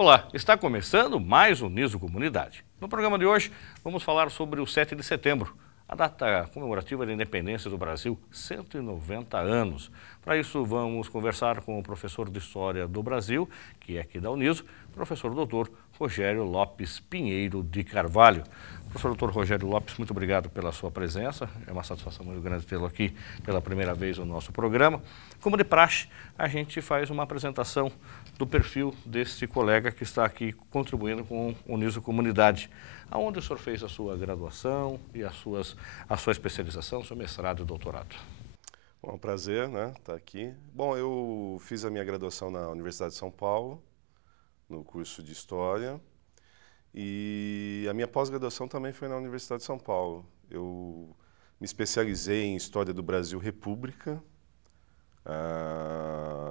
Olá, está começando mais um Niso Comunidade. No programa de hoje, vamos falar sobre o 7 de setembro, a data comemorativa da independência do Brasil, 190 anos. Para isso, vamos conversar com o professor de História do Brasil, que é aqui da Uniso, professor doutor Rogério Lopes Pinheiro de Carvalho. Professor doutor Rogério Lopes, muito obrigado pela sua presença. É uma satisfação muito grande tê-lo aqui pela primeira vez no nosso programa. Como de praxe, a gente faz uma apresentação do perfil deste colega que está aqui contribuindo com o Uniso Comunidade. Aonde o senhor fez a sua graduação e a sua especialização, seu mestrado e doutorado? Bom, é um prazer, né, estar aqui. Bom, eu fiz a minha graduação na Universidade de São Paulo, no curso de História, e a minha pós-graduação também foi na Universidade de São Paulo. Eu me especializei em História do Brasil República,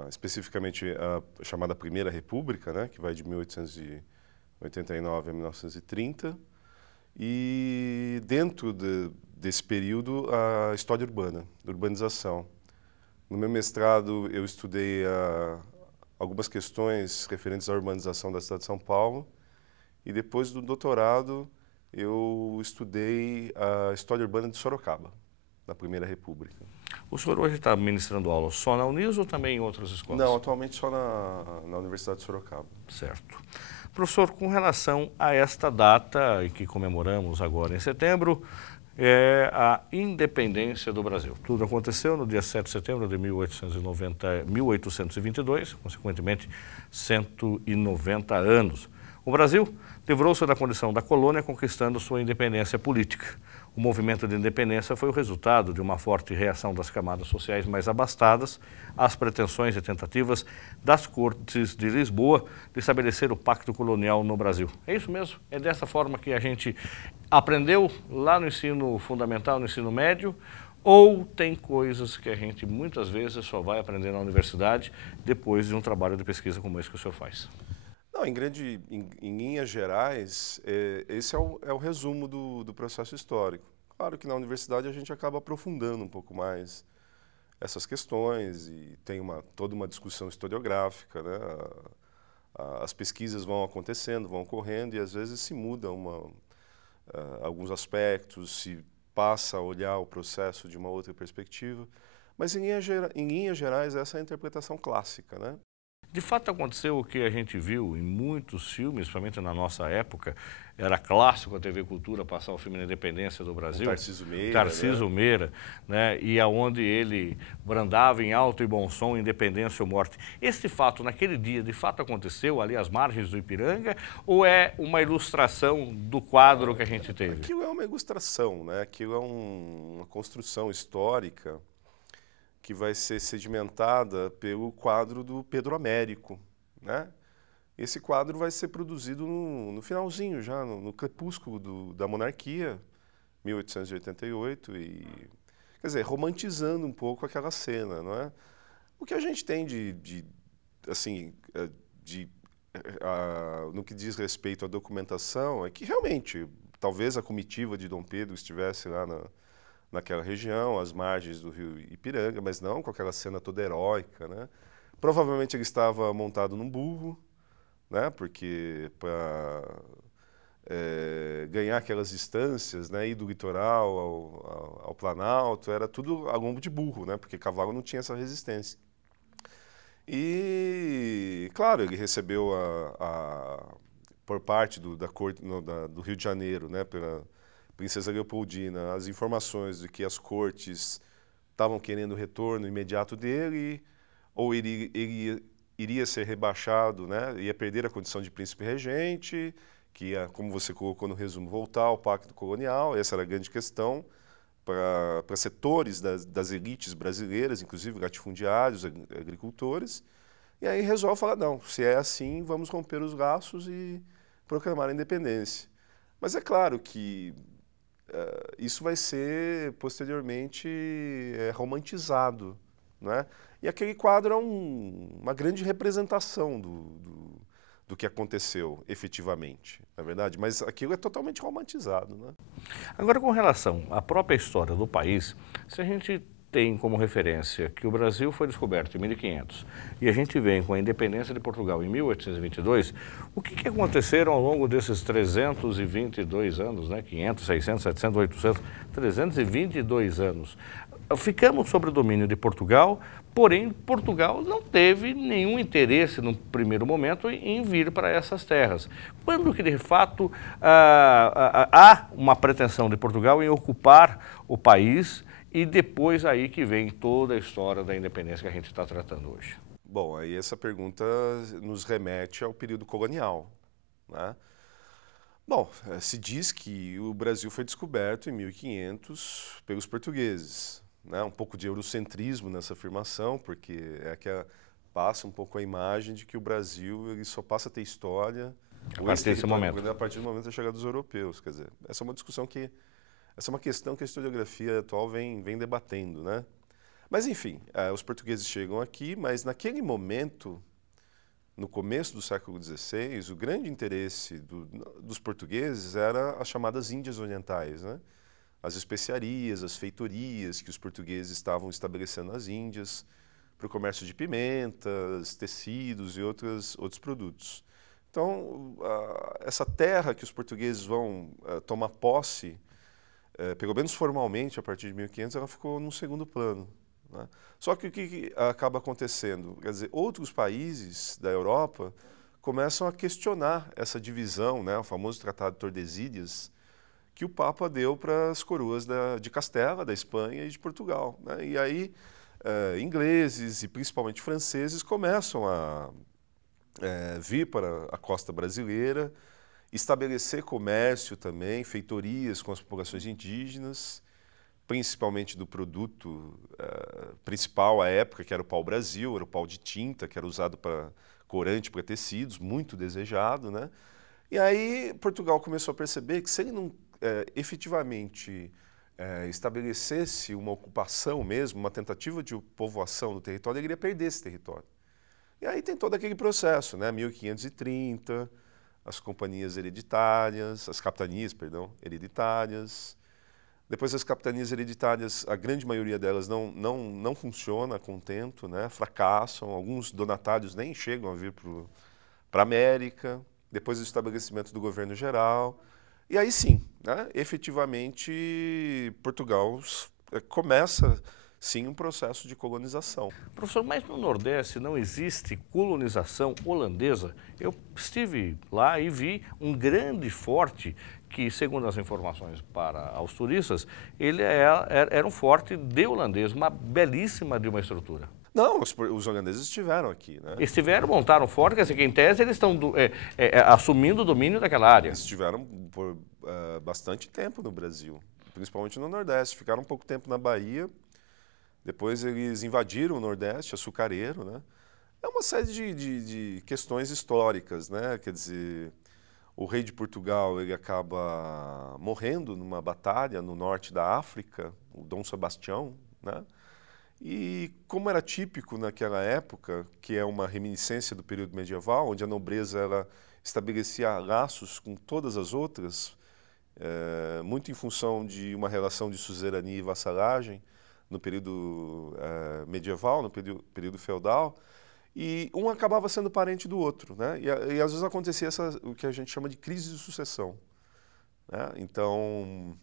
especificamente a chamada Primeira República, né, que vai de 1889 a 1930, e dentro desse período a história urbana, da urbanização. No meu mestrado eu estudei algumas questões referentes à urbanização da cidade de São Paulo, e depois do doutorado eu estudei a história urbana de Sorocaba, na Primeira República. O senhor hoje está ministrando aula só na Uniso ou também em outras escolas? Não, atualmente só na Universidade de Sorocaba. Certo. Professor, com relação a esta data que comemoramos agora em setembro, é a independência do Brasil. Tudo aconteceu no dia 7 de setembro de 1822, consequentemente 190 anos. O Brasil livrou-se da condição da colônia conquistando sua independência política. O movimento de independência foi o resultado de uma forte reação das camadas sociais mais abastadas às pretensões e tentativas das cortes de Lisboa de estabelecer o pacto colonial no Brasil. É isso mesmo? É dessa forma que a gente aprendeu lá no ensino fundamental, no ensino médio? Ou tem coisas que a gente muitas vezes só vai aprender na universidade depois de um trabalho de pesquisa como esse que o senhor faz? Não, em linhas gerais, esse é o resumo do processo histórico. Claro que na universidade a gente acaba aprofundando um pouco mais essas questões e tem toda uma discussão historiográfica, né? As pesquisas vão acontecendo, vão ocorrendo e às vezes se muda alguns aspectos, se passa a olhar o processo de uma outra perspectiva. Mas em linhas gerais essa é a interpretação clássica, né? De fato aconteceu o que a gente viu em muitos filmes, principalmente na nossa época, era clássico a TV Cultura passar o filme da Independência do Brasil. Tarcísio Meira, né? E aonde ele brandava em alto e bom som independência ou morte. Este fato, naquele dia, de fato aconteceu ali às margens do Ipiranga ou é uma ilustração do quadro que a gente teve? Aquilo é uma ilustração, né? Aquilo é uma construção histórica que vai ser sedimentada pelo quadro do Pedro Américo, né? Esse quadro vai ser produzido no finalzinho, já no crepúsculo da monarquia, 1888, quer dizer, romantizando um pouco aquela cena, não é? O que a gente tem no que diz respeito à documentação é que realmente, talvez a comitiva de Dom Pedro estivesse lá naquela região, às margens do rio Ipiranga, mas não com aquela cena toda heróica, né? Provavelmente ele estava montado num burro, né? Porque para ganhar aquelas distâncias, né? Ir do litoral ao Planalto, era tudo a lombo de burro, né? Porque cavalo não tinha essa resistência. E, claro, ele recebeu por parte da corte do Rio de Janeiro, né? Pela Princesa Leopoldina, as informações de que as cortes estavam querendo o retorno imediato dele, ou ele iria ser rebaixado, né? Ia perder a condição de príncipe regente, que ia, como você colocou no resumo, voltar ao pacto colonial. Essa era a grande questão para setores das elites brasileiras, inclusive latifundiários, agricultores. E aí resolve falar, não, se é assim, vamos romper os laços e proclamar a independência. Mas é claro que isso vai ser posteriormente romantizado, né? E aquele quadro é uma grande representação do que aconteceu efetivamente, na verdade, mas aquilo é totalmente romantizado, né? Agora, com relação à própria história do país, se a gente tem como referência que o Brasil foi descoberto em 1500 e a gente vem com a independência de Portugal em 1822, o que aconteceram ao longo desses 322 anos, né? 500, 600, 700, 800, 322 anos? Ficamos sob o domínio de Portugal, porém Portugal não teve nenhum interesse no primeiro momento em vir para essas terras. Quando que de fato há uma pretensão de Portugal em ocupar o país e depois aí que vem toda a história da independência que a gente está tratando hoje? Bom, aí essa pergunta nos remete ao período colonial, né? Bom, se diz que o Brasil foi descoberto em 1500 pelos portugueses, né? Um pouco de eurocentrismo nessa afirmação, porque passa um pouco a imagem de que o Brasil ele só passa a ter história a partir desse momento. A partir do momento da chegada dos europeus. Quer dizer, essa é uma questão que a historiografia atual vem debatendo, né? Mas enfim, os portugueses chegam aqui, mas naquele momento, no começo do século XVI, o grande interesse dos portugueses era as chamadas Índias Orientais, né? As especiarias, as feitorias que os portugueses estavam estabelecendo nas Índias para o comércio de pimentas, tecidos e outros produtos. Então, essa terra que os portugueses vão tomar posse, pelo menos formalmente, a partir de 1500, ela ficou num segundo plano, né? Só que o que acaba acontecendo? Quer dizer, outros países da Europa começam a questionar essa divisão, né, o famoso Tratado de Tordesilhas, que o Papa deu para as coroas de Castela, da Espanha e de Portugal, né? E aí ingleses e principalmente franceses começam a vir para a costa brasileira, estabelecer comércio também, feitorias com as populações indígenas, principalmente do produto principal à época, que era o pau-brasil, era o pau de tinta, que era usado para corante para tecidos, muito desejado, né? E aí Portugal começou a perceber que se ele não efetivamente estabelecesse uma ocupação mesmo, uma tentativa de povoação do território, ele iria perder esse território. E aí tem todo aquele processo, né? 1530, as companhias hereditárias, as capitanias, perdão, hereditárias. Depois as capitanias hereditárias, a grande maioria delas não funciona a contento, né? Fracassam, alguns donatários nem chegam a vir para a América. Depois do estabelecimento do governo geral. E aí sim, né, efetivamente, Portugal começa, sim, um processo de colonização. Professor, mas no Nordeste não existe colonização holandesa? Eu estive lá e vi um grande forte que, segundo as informações para os turistas, ele era um forte de holandês, uma belíssima de uma estrutura. Não, os holandeses estiveram aqui, né? Estiveram, montaram um forte, quer dizer que em tese eles estão assumindo o domínio daquela área. Eles estiveram por bastante tempo no Brasil, principalmente no Nordeste. Ficaram um pouco tempo na Bahia, depois eles invadiram o Nordeste, açucareiro, né? É uma série de questões históricas, né? Quer dizer, o rei de Portugal ele acaba morrendo numa batalha no norte da África, o Dom Sebastião, né? E como era típico naquela época, que é uma reminiscência do período medieval, onde a nobreza ela estabelecia laços com todas as outras, muito em função de uma relação de suzerania e vassalagem no período medieval, no período feudal, e um acabava sendo parente do outro, né? E às vezes acontecia o que a gente chama de crise de sucessão, né? Então,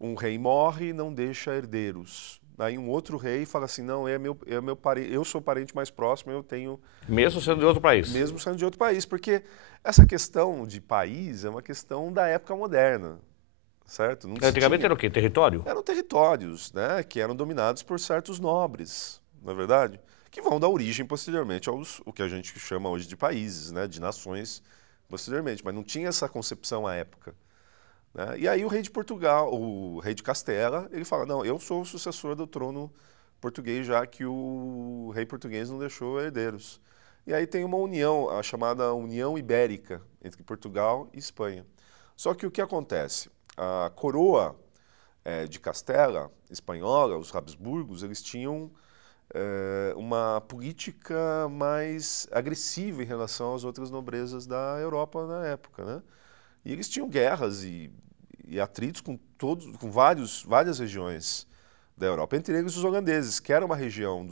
um rei morre e não deixa herdeiros. Aí um outro rei fala assim, não, é meu parente, eu sou parente mais próximo, eu tenho... Mesmo sendo de outro país. Mesmo sendo de outro país, porque essa questão de país é uma questão da época moderna, certo? Antigamente era o quê? Território? Eram territórios, né, que eram dominados por certos nobres, não é verdade? Que vão dar origem posteriormente o que a gente chama hoje de países, né, de nações posteriormente, mas não tinha essa concepção à época. E aí o rei de Portugal, o rei de Castela, ele fala, não, eu sou o sucessor do trono português, já que o rei português não deixou herdeiros. E aí tem uma união, a chamada União Ibérica, entre Portugal e Espanha. Só que o que acontece? A coroa de Castela, espanhola, os Habsburgos, eles tinham uma política mais agressiva em relação às outras nobrezas da Europa na época, né? E eles tinham guerras e atritos com várias regiões da Europa, entre eles os holandeses, que era uma região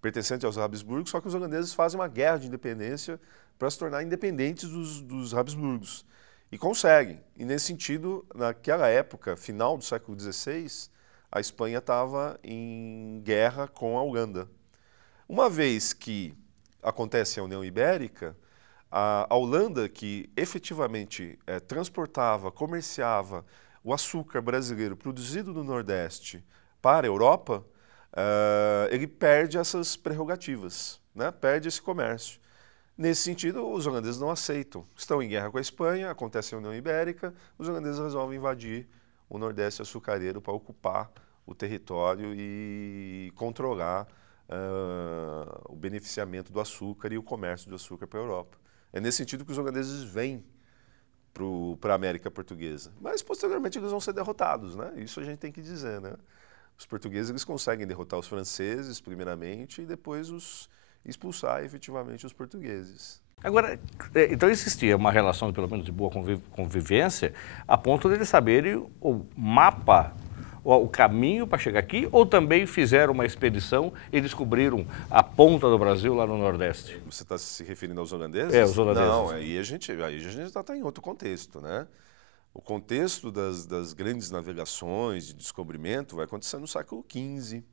pertencente aos Habsburgos, só que os holandeses fazem uma guerra de independência para se tornar independentes dos Habsburgos. E conseguem. E nesse sentido, naquela época, final do século XVI, a Espanha estava em guerra com a Holanda. Uma vez que acontece a União Ibérica, a Holanda, que efetivamente transportava, comerciava o açúcar brasileiro produzido no Nordeste para a Europa, ele perde essas prerrogativas, né? Perde esse comércio. Nesse sentido, os holandeses não aceitam. Estão em guerra com a Espanha, acontece a União Ibérica, os holandeses resolvem invadir o Nordeste açucareiro para ocupar o território e controlar o beneficiamento do açúcar e o comércio do açúcar para a Europa. É nesse sentido que os holandeses vêm para a América Portuguesa. Mas, posteriormente, eles vão ser derrotados, né? Isso a gente tem que dizer, né? Os portugueses eles conseguem derrotar os franceses, primeiramente, e depois expulsar efetivamente os portugueses. Agora, então existia uma relação, pelo menos de boa convivência, a ponto de eles saberem o mapa, o caminho para chegar aqui, ou também fizeram uma expedição e descobriram a ponta do Brasil lá no Nordeste? Você está se referindo aos holandeses? É, os holandeses. Não, aí a gente está em outro contexto, né? O contexto das grandes navegações, de descobrimento, vai acontecer no século XV,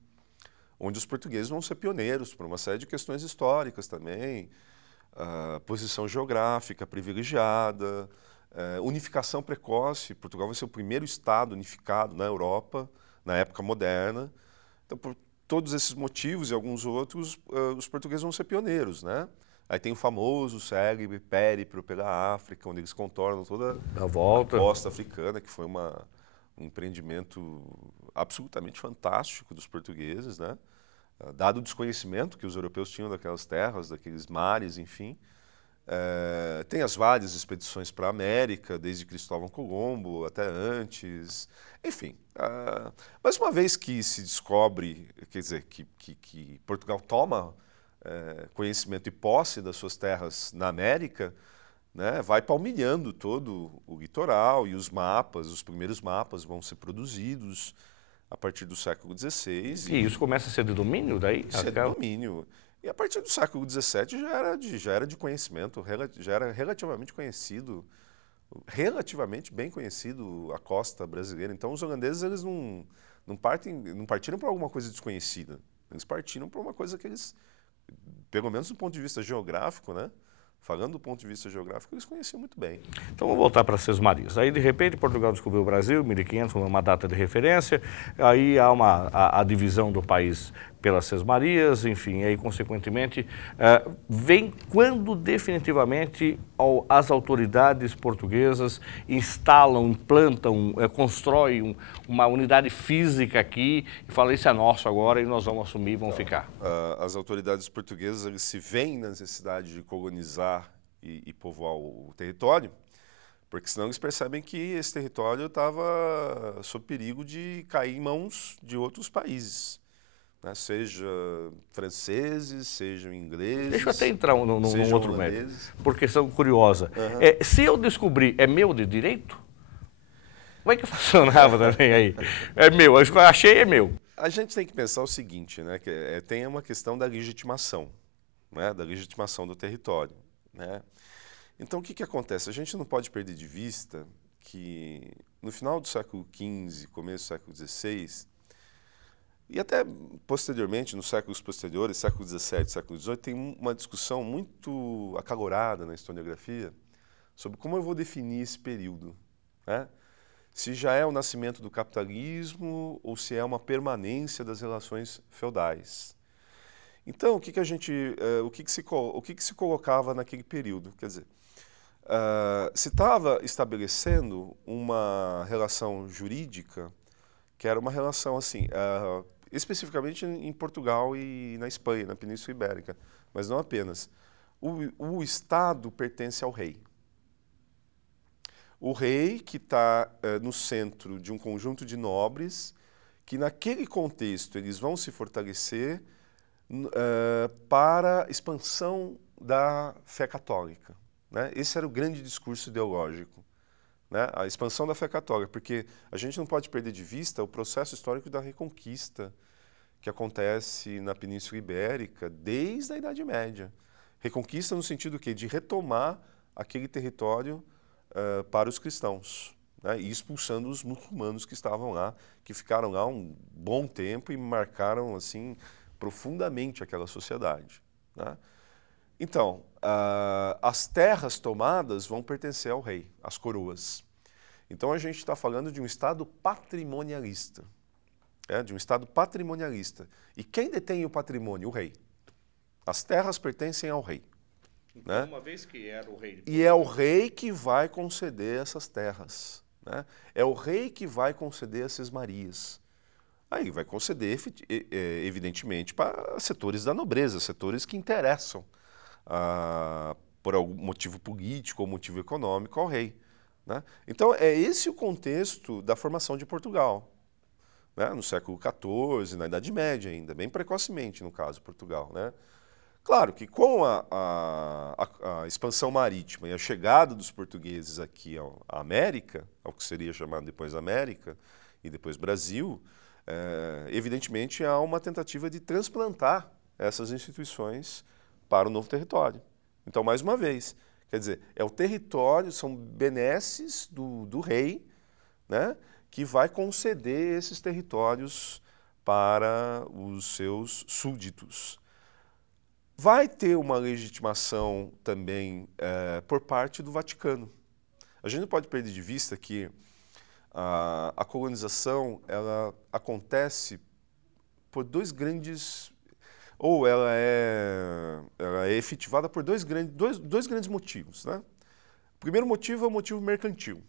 onde os portugueses vão ser pioneiros por uma série de questões históricas também, posição geográfica privilegiada, unificação precoce. Portugal vai ser o primeiro estado unificado na Europa, na época moderna. Então, por todos esses motivos e alguns outros, os portugueses vão ser pioneiros, né? Aí tem o famoso, célebre périplo pela África, onde eles contornam toda a costa africana, que foi um empreendimento absolutamente fantástico dos portugueses, né? Dado o desconhecimento que os europeus tinham daquelas terras, daqueles mares, enfim. Tem as várias expedições para a América, desde Cristóvão Colombo até antes, enfim. Mas uma vez que se descobre, quer dizer, que Portugal toma conhecimento e posse das suas terras na América, né, vai palmilhando todo o litoral e os mapas, os primeiros mapas vão ser produzidos a partir do século XVI. E isso começa a ser de domínio daí? Isso é de domínio. E a partir do século XVII já era de conhecimento, já era relativamente conhecido, relativamente bem conhecido a costa brasileira. Então os holandeses eles não partiram para alguma coisa desconhecida, eles partiram para uma coisa que eles, pelo menos do ponto de vista geográfico, né? Falando do ponto de vista geográfico, eles conheciam muito bem. Então vamos voltar para Sesmarias. Aí, de repente, Portugal descobriu o Brasil, 1500, uma data de referência. Aí há a divisão do país pelas Sesmarias, enfim, aí, consequentemente, vem quando definitivamente as autoridades portuguesas instalam, implantam, constroem uma unidade física aqui e falam, isso é nosso agora e nós vamos assumir e vamos ficar. As autoridades portuguesas eles se veem na necessidade de colonizar e povoar o território, porque senão eles percebem que esse território estava sob perigo de cair em mãos de outros países. Né, seja franceses, sejam ingleses. Deixa eu até entrar num outro mérito, por questão curiosa. Se eu descobrir, é meu de direito? Como é que funcionava também aí? É meu, eu achei, é meu. A gente tem que pensar o seguinte, né, que tem uma questão da legitimação, né, da legitimação do território. Né? Então, o que acontece? A gente não pode perder de vista que no final do século XV, começo do século XVI, e até posteriormente, nos séculos posteriores, século XVII, século XVIII, tem uma discussão muito acalorada na historiografia sobre como eu vou definir esse período. Né? Se já é o nascimento do capitalismo ou se é uma permanência das relações feudais. Então, o que se colocava naquele período? Quer dizer, se estava estabelecendo uma relação jurídica que era uma relação assim, especificamente em Portugal e na Espanha, na Península Ibérica, mas não apenas. O Estado pertence ao rei. O rei que está no centro de um conjunto de nobres que naquele contexto eles vão se fortalecer para a expansão da fé católica. Né? Esse era o grande discurso ideológico né, a expansão da fé católica, porque a gente não pode perder de vista o processo histórico da Reconquista, que acontece na Península Ibérica desde a Idade Média. Reconquista no sentido que de retomar aquele território para os cristãos, né, e expulsando os muçulmanos que estavam lá, que ficaram lá um bom tempo e marcaram assim profundamente aquela sociedade, né? Então, as terras tomadas vão pertencer ao rei, às coroas. Então a gente está falando de um Estado patrimonialista, de um Estado patrimonialista. E quem detém o patrimônio? O rei. As terras pertencem ao rei. Então, né? Uma vez que era o rei... E é o rei que vai conceder essas terras, né? É o rei que vai conceder as sesmarias. Aí vai conceder, evidentemente, para setores da nobreza, setores que interessam, por algum motivo político ou motivo econômico, ao rei, né? Então, é esse o contexto da formação de Portugal, né? No século XIV, na Idade Média ainda, bem precocemente, no caso, Portugal, né? Claro que com a expansão marítima e a chegada dos portugueses aqui à América, ao que seria chamado depois América e depois Brasil, evidentemente há uma tentativa de transplantar essas instituições para o novo território. Então, mais uma vez, quer dizer, é o território, são benesses do rei, né, que vai conceder esses territórios para os seus súditos. Vai ter uma legitimação também por parte do Vaticano. A gente não pode perder de vista que a colonização ela acontece por dois grandes... ou ela é efetivada por dois grandes motivos, né? O primeiro motivo é o motivo mercantil,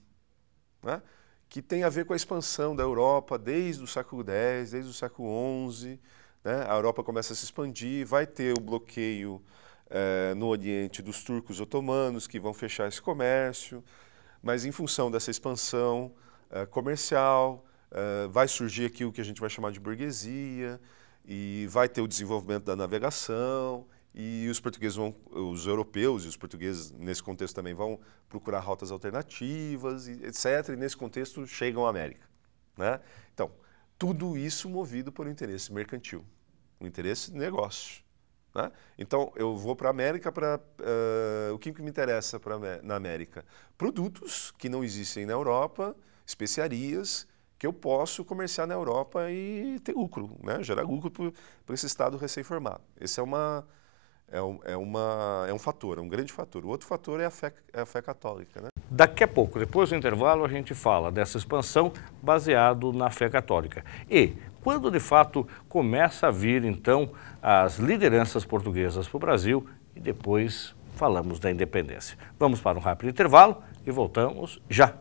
né, que tem a ver com a expansão da Europa desde o século X, desde o século XI, né? A Europa começa a se expandir, vai ter o bloqueio no Oriente dos turcos otomanos, que vão fechar esse comércio, mas em função dessa expansão comercial, vai surgir aqui o que a gente vai chamar de burguesia, e vai ter o desenvolvimento da navegação, e os portugueses os europeus e os portugueses, nesse contexto também, vão procurar rotas alternativas, etc., e nesse contexto chegam à América, né? Então, tudo isso movido por um interesse mercantil, um interesse de negócio, né? Então, eu vou para a América, o que me interessa na América? Produtos que não existem na Europa, especiarias, que eu posso comerciar na Europa e ter lucro, né? Gerar lucro para esse Estado recém-formado. Esse é um fator, é um grande fator. O outro fator é a fé católica, né? Daqui a pouco, depois do intervalo, a gente fala dessa expansão baseado na fé católica. E quando de fato começa a vir, então, as lideranças portuguesas para o Brasil e depois falamos da independência. Vamos para um rápido intervalo e voltamos já.